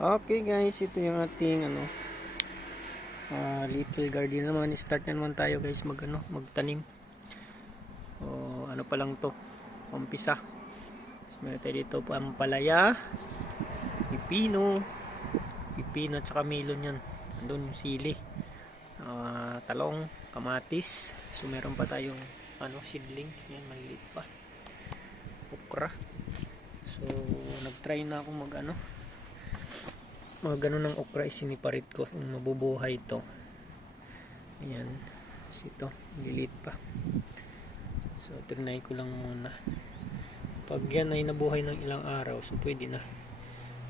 Okay guys, ito yung ating little garden naman. Start na naman tayo guys magtanim. Ano pa lang to, umpisa. Meron tayo dito pampalaya, pipino at saka melon yan. Andun yung sili, talong, kamatis. So meron pa tayong seedling, yan maliliit pa, okra. So nagtry na ako mga ng okra, isiniparit ko kung mabubuhay ito. Ayan, kasi ito lilit pa. So trinay ko lang muna. Pag yan ay nabuhay ng ilang araw, so pwede na.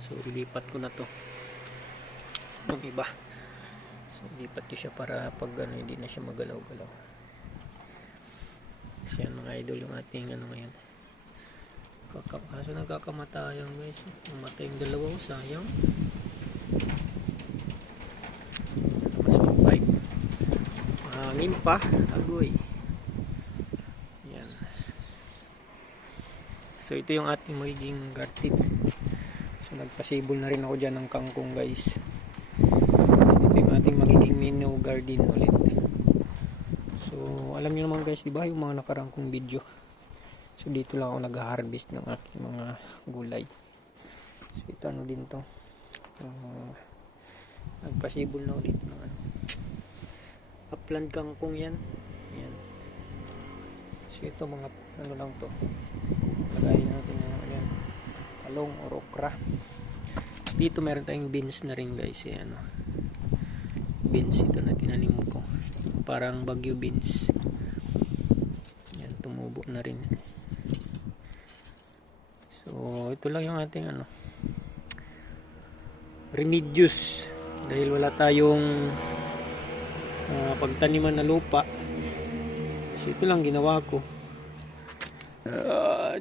So ilipat ko na to ng iba. So lipat ko siya para pag hindi na siya magalaw-galaw. Kasi yan mga idol, yung ating ngayon. Kaso nagkakamatayan guys. Mamatay yung dalawa, sayang. Masupay. Mahangin pa. Agoy. Yan. So ito yung ating magiging garden. So nagpasibol na rin ako dyan ng kangkong guys. Ito yung ating magiging mini garden ulit. So alam nyo naman guys, diba yung mga nakarangkong video. So dito lang ako nag-harvest ng aking mga gulay. So ito din to. Nagpasibol na ako dito ng upland kangkong yan. Yan. So ito mga lang to. Lagayin natin mga talong or okra. So dito meron tayong beans na rin guys. Yan, beans ito na tinanim ko. Parang bagyo beans. Yan, tumubo na rin. So ito lang yung ating remedios dahil wala tayong pagtaniman na lupa. So ito lang ginawa ko,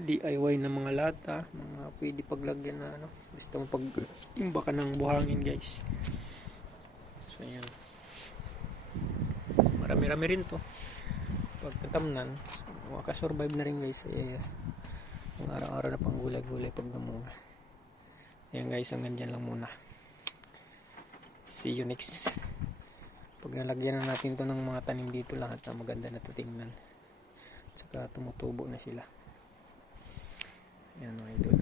DIY na mga lata, mga pwede paglagyan na basta mo pag imba ka ng buhangin guys. So yan, marami-rami rin to pagkatamnan. So, makasurvive na rin guys ang araw-araw na pang gulay-gulay pag namunga. Ayan guys, hanggang dyan lang muna. See you next. Pag nalagyan na natin to ng mga tanim dito, lahat na maganda na tingnan. Saka tumutubo na sila. Ayan mga idol.